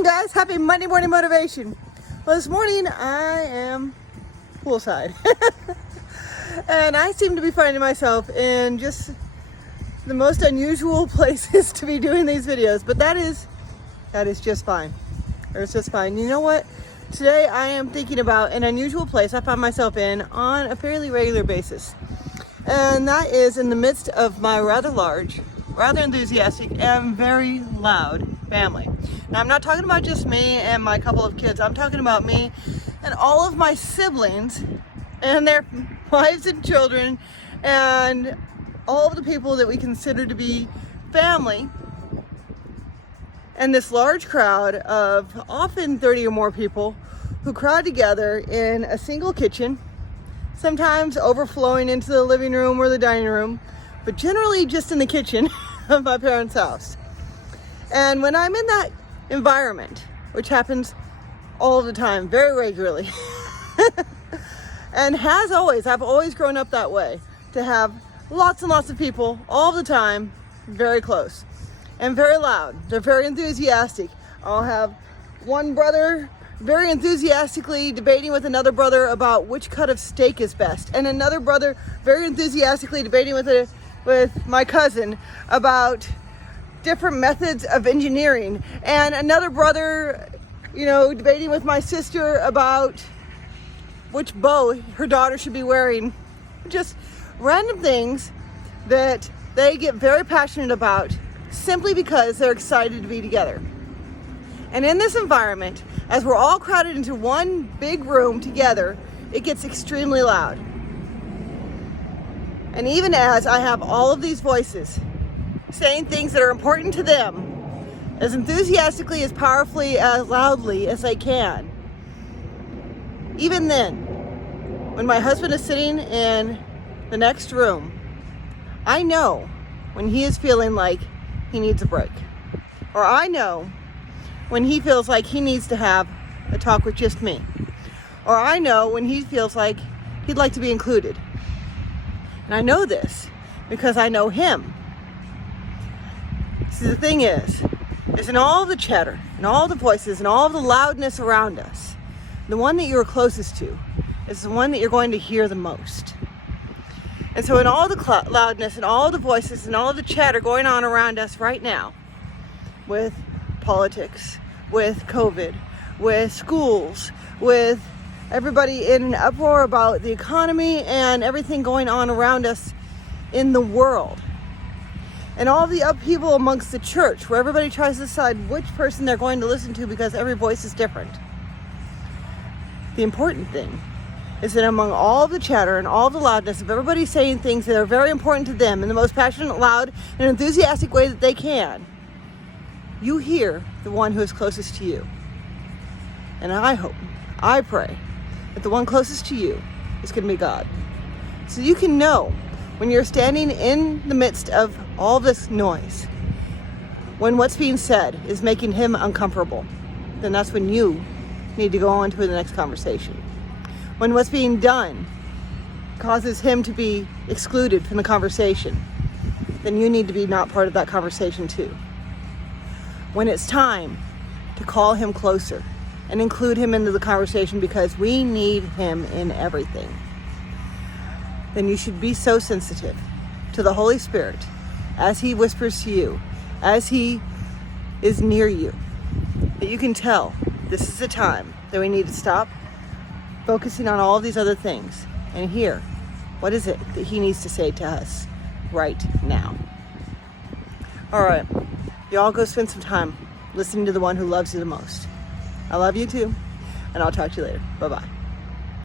morning, guys. Happy Monday morning motivation. Well, this morning I am poolside. And I seem to be finding myself in just the most unusual places to be doing these videos, but that is just fine. Or it's just fine. You know what? Today I am thinking about an unusual place I find myself in on a fairly regular basis. And that is in the midst of my rather large, rather enthusiastic, and very loud family. Now, I'm not talking about just me and my couple of kids. I'm talking about me and all of my siblings and their wives and children and all of the people that we consider to be family. And this large crowd of often 30 or more people who crowd together in a single kitchen, sometimes overflowing into the living room or the dining room, but generally just in the kitchen of my parents' house. And when I'm in that environment, which happens all the time, very regularly, and I've always grown up that way, to have lots and lots of people all the time, very close and very loud. They're very enthusiastic. I'll have one brother very enthusiastically debating with another brother about which cut of steak is best, and another brother very enthusiastically debating with my cousin about different methods of engineering, and another brother, debating with my sister about which bow her daughter should be wearing. Just random things that they get very passionate about simply because they're excited to be together. And in this environment, as we're all crowded into one big room together, it gets extremely loud. And even as I have all of these voices saying things that are important to them, as enthusiastically, as powerfully, as loudly as they can, even then, when my husband is sitting in the next room, I know when he is feeling like he needs a break. Or I know when he feels like he needs to have a talk with just me. Or I know when he feels like he'd like to be included. And I know this because I know him. See, the thing is in all the chatter and all the voices and all the loudness around us, the one that you're closest to is the one that you're going to hear the most. And so in all the loudness and all the voices and all the chatter going on around us right now, with politics, with COVID, with schools, with everybody in an uproar about the economy and everything going on around us in the world, and all the upheaval amongst the church, where everybody tries to decide which person they're going to listen to because every voice is different. The important thing is that among all the chatter and all the loudness of everybody saying things that are very important to them in the most passionate, loud, and enthusiastic way that they can, you hear the one who is closest to you. And I pray that the one closest to you is going to be God. So you can know when you're standing in the midst of all this noise, when what's being said is making him uncomfortable, then that's when you need to go on to the next conversation. When what's being done causes him to be excluded from the conversation, then you need to be not part of that conversation too. When it's time to call him closer and include him into the conversation because we need him in everything, then you should be so sensitive to the Holy Spirit as he whispers to you, as he is near you, that you can tell this is a time that we need to stop focusing on all of these other things and hear what is it that he needs to say to us right now. All right, y'all go spend some time listening to the one who loves you the most. I love you too, and I'll talk to you later. Bye-bye.